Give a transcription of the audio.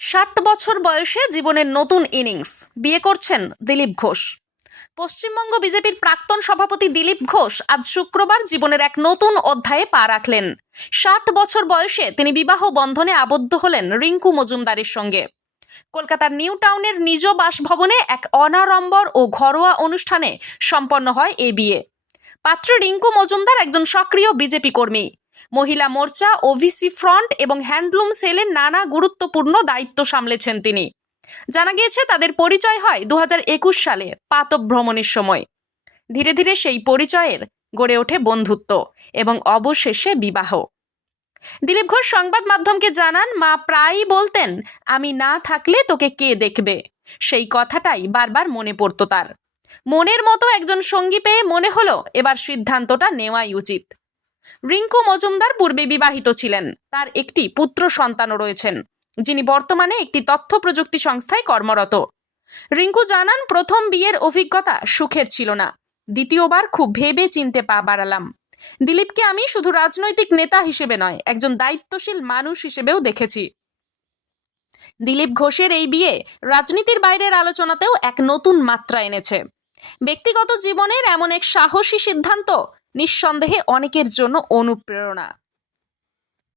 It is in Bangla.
ষাট বছর বয়সে জীবনের নতুন ইনিংস। বিয়ে করছেন দিলীপ ঘোষ। পশ্চিমবঙ্গ বিজেপির প্রাক্তন সভাপতি দিলীপ ঘোষ আজ শুক্রবার জীবনের এক নতুন অধ্যায়ে পা রাখলেন। ষাট বছর বয়সে তিনি বিবাহ বন্ধনে আবদ্ধ হলেন রিঙ্কু মজুমদারের সঙ্গে। কলকাতার নিউ টাউনের নিজ বাসভবনে এক অনাড়ম্বর ও ঘরোয়া অনুষ্ঠানে সম্পন্ন হয় এ বিয়ে। পাত্র রিঙ্কু মজুমদার একজন সক্রিয় বিজেপি কর্মী। মহিলা মোর্চা ওভিসি ফ্রন্ট এবং হ্যান্ডলুম সেলের নানা গুরুত্বপূর্ণ দায়িত্ব সামলেছেন তিনি। জানা গিয়েছে, তাদের পরিচয় হয় দু হাজার একুশ সালে, পাতব ভ্রমণের সময়। ধীরে ধীরে সেই পরিচয়ের গড়ে ওঠে বন্ধুত্ব এবং অবশেষে বিবাহ। দিলীপ ঘোষ সংবাদ মাধ্যমকে জানান, মা প্রায়ই বলতেন, আমি না থাকলে তোকে কে দেখবে সেই কথাটাই বারবার মনে পড়তো তার। মনের মতো একজন সঙ্গী পেয়ে মনে হলো, এবার সিদ্ধান্তটা নেওয়াই উচিত। রিঙ্কু মজুমদার পূর্বে বিবাহিত ছিলেন। তার একটি পুত্র সন্তানও রয়েছেন, যিনি বর্তমানে একটি তথ্য প্রযুক্তি সংস্থায় কর্মরত। রিঙ্কু জানান, প্রথম বিয়ের অভিজ্ঞতা সুখের ছিল না। দ্বিতীয়বার খুব ভেবে চিনতে পা বাড়ালাম। দিলীপকে আমি শুধু রাজনৈতিক নেতা হিসেবে নয়, একজন দায়িত্বশীল মানুষ হিসেবেও দেখেছি। দিলীপ ঘোষের এই বিয়ে রাজনীতির বাইরের আলোচনাতেও এক নতুন মাত্রা এনেছে। ব্যক্তিগত জীবনের এমন এক সাহসী সিদ্ধান্ত নিঃসন্দেহে অনেকের জন্য অনুপ্রেরণা।